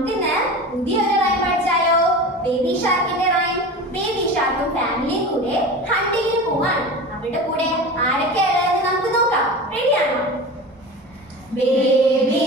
നമുക്കിന്ന് പുതിയൊരു rhyme പഠിച്ചാലോ? Baby ഷാർക്കിന്റെ rhyme. Baby ഷാർക്കും ഫാമിലിയും കൂടെ ഹണ്ടിങ്ങിന് പോവാണ്. അവരുടെ കൂടെ ആരൊക്കെയുള്ളതെന്ന് നമുക്ക് നോക്കാം. റെഡിയാണോ? ബേബി